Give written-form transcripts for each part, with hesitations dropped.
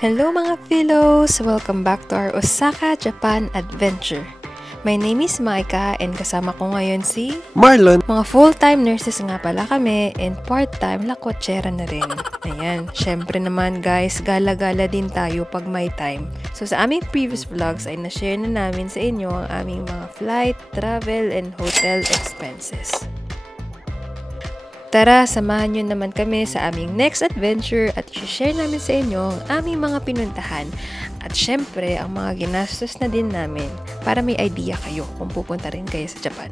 Hello mga Philos! Welcome back to our Osaka, Japan adventure. My name is Maika and kasama ko ngayon si Marlon. Mga full-time nurses nga pala kami and part-time lakotsera na rin. Ayan, syempre naman guys, gala-gala din tayo pag may time. So sa aming previous vlogs ay na-share na namin sa inyo ang aming mga flight, travel, and hotel expenses. Tara, samahan nyo naman kami sa aming next adventure at i-share namin sa inyo ang aming mga pinuntahan at syempre ang mga ginastos na din namin para may idea kayo kung pupunta rin kayo sa Japan.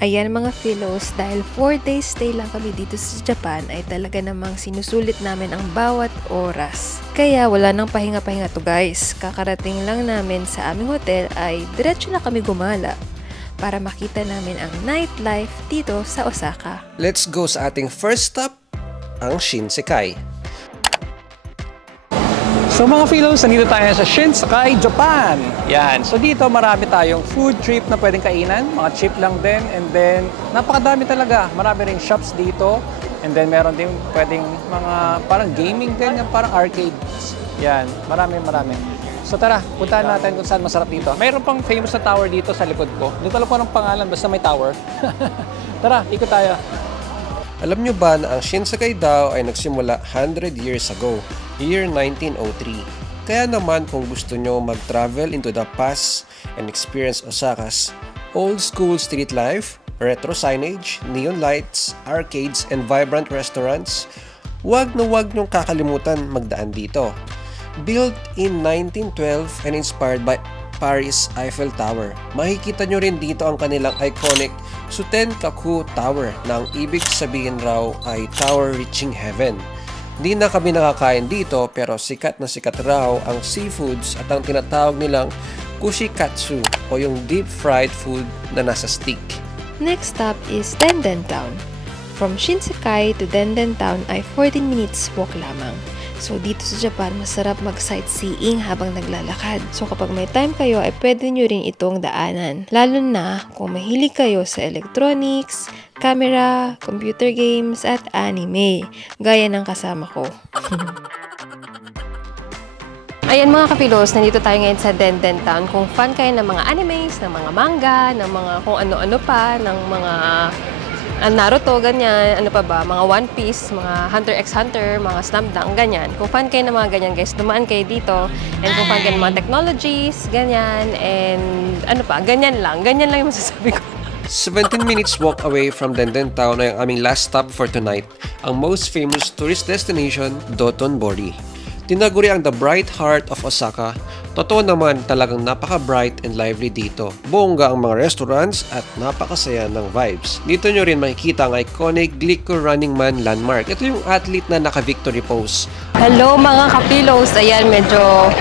Ayan mga Philos, dahil 4 days stay lang kami dito sa Japan ay talaga namang sinusulit namin ang bawat oras. Kaya wala nang pahinga-pahinga to guys. Kakarating lang namin sa aming hotel ay diretso na kami gumala para makita namin ang nightlife dito sa Osaka. Let's go sa ating first stop, ang Shinsekai. So mga Philos, nandito tayo sa Shinsekai, Japan. Yan. So dito marami tayong food trip na pwedeng kainan. Mga cheap lang din. And then, napakadami talaga. Marami ring shops dito. And then meron din pwedeng mga parang gaming din, parang arcades. Yan. Marami. So tara, puntahan natin kung saan masarap dito. Mayroon pang famous na tower dito sa likod ko. Hindi ko alam po ng pangalan, basta may tower. Tara, ikot tayo. Alam nyo ba na ang Shinsekai daw ay nagsimula 100 years ago, year 1903. Kaya naman kung gusto nyo mag-travel into the past and experience Osaka's old school street life, retro signage, neon lights, arcades, and vibrant restaurants, wag nyong kakalimutan magdaan dito. Built in 1912 and inspired by Paris Eiffel Tower. Makikita nyo rin dito ang kanilang iconic Sutenkaku Tower na ang ibig sabihin raw ay Tower Reaching Heaven. Di na kami nakakain dito pero sikat na sikat raw ang seafoods at ang tinatawag nilang kushikatsu o yung deep fried food na nasa stick. Next stop is Denden Town. From Shinsekai to Denden Town ay 14 minutes walk lamang. So dito sa Japan, masarap mag-sightseeing habang naglalakad. So kapag may time kayo, ay pwede nyo rin itong daanan. Lalo na kung mahilig kayo sa electronics, camera, computer games, at anime. Gaya ng kasama ko. Ayan mga Ka-Philos, nandito tayo ngayon sa Denden Town. Kung fan kayo ng mga animes, ng mga manga, ng mga kung ano-ano pa, ng mga Naruto, ganyan, ano pa ba, mga One Piece, mga Hunter x Hunter, mga Slam Dunk, ganyan. Kung fan kayo ng mga ganyan guys, dumaan kayo dito. And kung fan kayo ng mga technologies, ganyan, and ano pa, ganyan lang yung masasabi ko. 17 minutes walk away from Denden Town ay ang aming last stop for tonight, ang most famous tourist destination, Dotonbori. Tinaguri ang the bright heart of Osaka. Totoo naman talagang napaka-bright and lively dito. Bongga ang mga restaurants at napakasaya ng vibes. Dito nyo rin makikita ang iconic Glico Running Man landmark. Ito yung athlete na naka-victory pose. Hello mga Ka-Philos! Ayan, medyo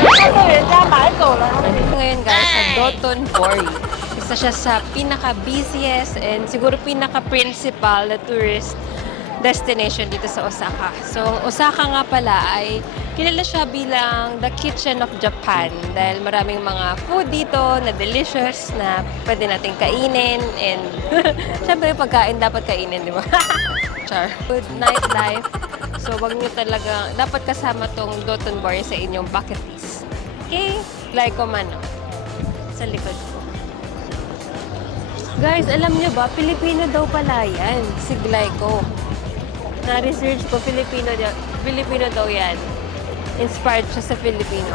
ngayon guys sa Dotonbori. Isa siya sa pinaka-busiest and siguro pinaka-principal na tourist destination dito sa Osaka. So, Osaka nga pala ay kilala siya bilang the kitchen of Japan dahil maraming mga food dito na delicious na pwede nating kainin and syempre pagkain dapat kainin, di ba? Char. Good nightlife. So, wag nyo talaga, dapat kasama tong Dotonbori sa inyong bucket list. Okay? Glico man, no? Sa likod ko. Guys, alam nyo ba, Pilipino daw pala yan, si Glico. Na-research ko, Filipino daw yan. Inspired siya sa Filipino.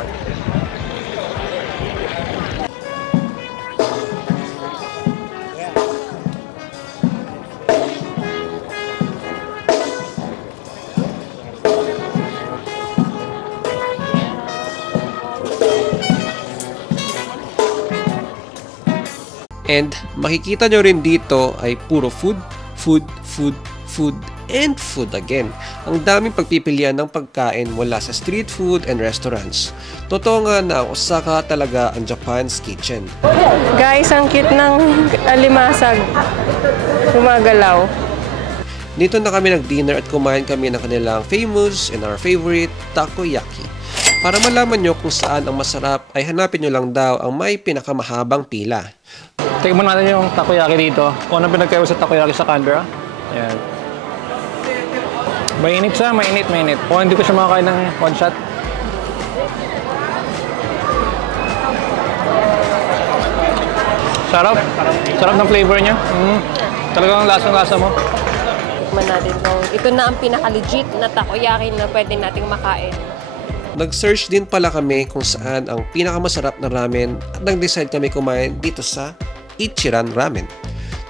And makikita nyo rin dito ay puro food and food again. Ang daming pagpipilian ng pagkain mula sa street food and restaurants. Totoo nga na ang Osaka talaga ang Japan's kitchen. Guys, ang cute ng alimasag. Gumagalaw. Dito na kami nag-dinner at kumain kami ng kanilang famous and our favorite takoyaki. Para malaman nyo kung saan ang masarap ay hanapin nyo lang daw ang may pinakamahabang pila. Tingnan natin yung takoyaki dito. Kung anong pinagkaiba sa takoyaki sa Canberra. Ayan. Mainit siya, mainit. Kung hindi ko siya makakain ng one shot. Sarap. Sarap ng flavor niya. Talagang lasang-lasa mo. Tikman natin kung ito na ang pinaka-legit na takoyaki na pwede nating makain. Nag-search din pala kami kung saan ang pinakamasarap na ramen at nag-decide kami kumain dito sa Ichiran Ramen.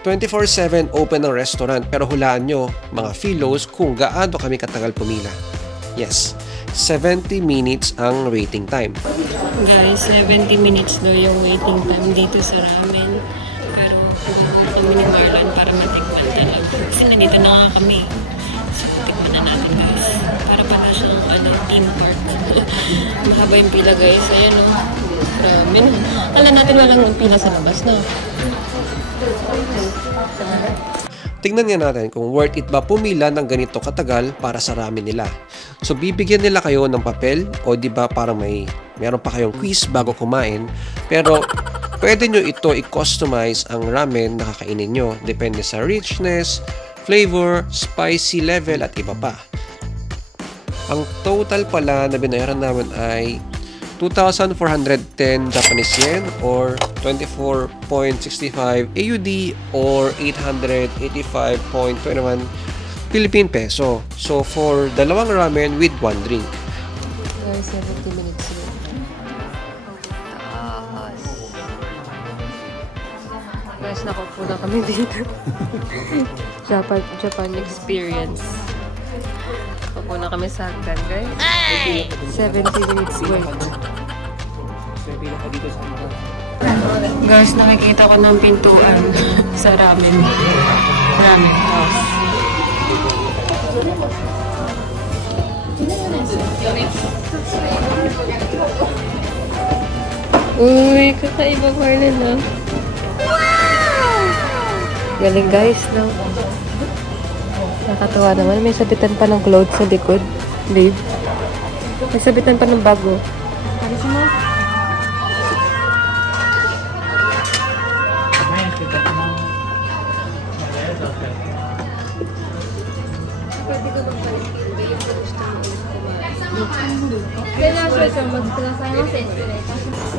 24/7 open ang restaurant pero hulaan nyo mga Philos kung gaano kami katagal pumila. Yes, 70 minutes ang waiting time. Guys, 70 minutes daw yung waiting time dito sa ramen. Pero pumunta kami ni Marlon para matikman talaga. Kasi nandito na nga kami. So, tikman na natin guys. Para pala siyang teamwork. Mahaba yung pila guys. Ayan o. Ramen. Alam natin walang pila sa labas na. Tingnan nga natin kung worth it ba pumila ng ganito katagal para sa ramen nila. So bibigyan nila kayo ng papel o di ba parang meron pa kayong quiz bago kumain. Pero pwede nyo ito i-customize ang ramen na kakainin nyo. Depende sa richness, flavor, spicy level at iba pa. Ang total pala na binayaran namin ay 2,410 Japanese yen or 24.65 AUD or 885.21 Philippine peso. So for dalawang ramen with one drink. Guys, 70 minutes yun. Guys, nakupo na kami dito. Japan experience. Nakupo na kami sa hagdan, guys. 70 minutes wait. Guys, nakikita ko ng pintuan sa ramen house. Uy, kakaiba Marlon na. Wow! Galing guys, no? Nakatawa naman. May sabitan pa ng clothes sa likod, babe. May sabitan pa ng bago. Alis mo? Pwede ko magpalit yung babe kung gusto mo kumain.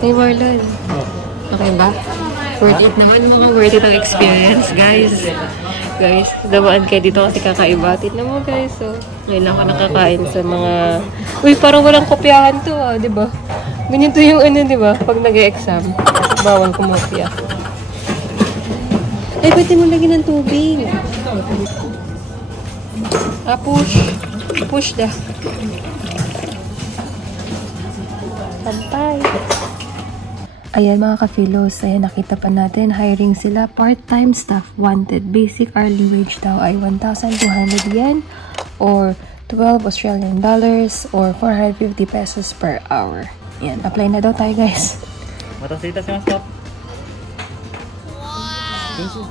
Hey Marlon. Okay ba? Worth it naman, mga worth it ang experience, guys. Guys, damaan kayo dito kasi kakaiba. Tignan mo guys, so. Ngayon ako nakakain sa mga... Uy, parang walang kopyahan to diba? Ganyan to yung diba? Pag nag-e-exam, bawal kumopya. Ay, pwede mo lagyan ng tubig. Push. Push dah. Pantay. Ayan mga ka-Philos, ayan nakita pa natin, hiring sila, part-time staff wanted. Basic hourly wage daw ay 1,200 yen or 12 Australian dollars or 450 pesos per hour. Ayan, apply na daw tayo guys. Wow!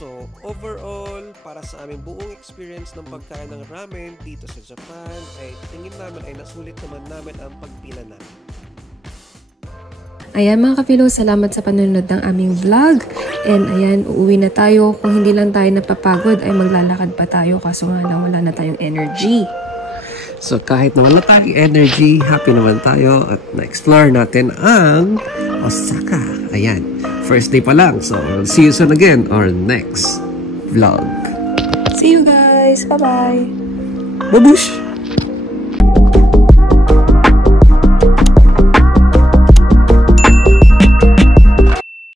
So, overall, para sa aming buong experience ng pagkain ng ramen dito sa Japan, ay tingin namin ay nasulit naman namin ang pagpila namin. Ayan mga ka-Philos, salamat sa panonood ng aming vlog. And ayan, uuwi na tayo. Kung hindi lang tayo napapagod, ay maglalakad pa tayo kaso nga lang wala na tayong energy. So, kahit na wala tayong energy, happy naman tayo at na-explore natin ang Osaka. Ayan. First day pa lang. So, see you soon again or next vlog. See you guys. Bye-bye. Babush!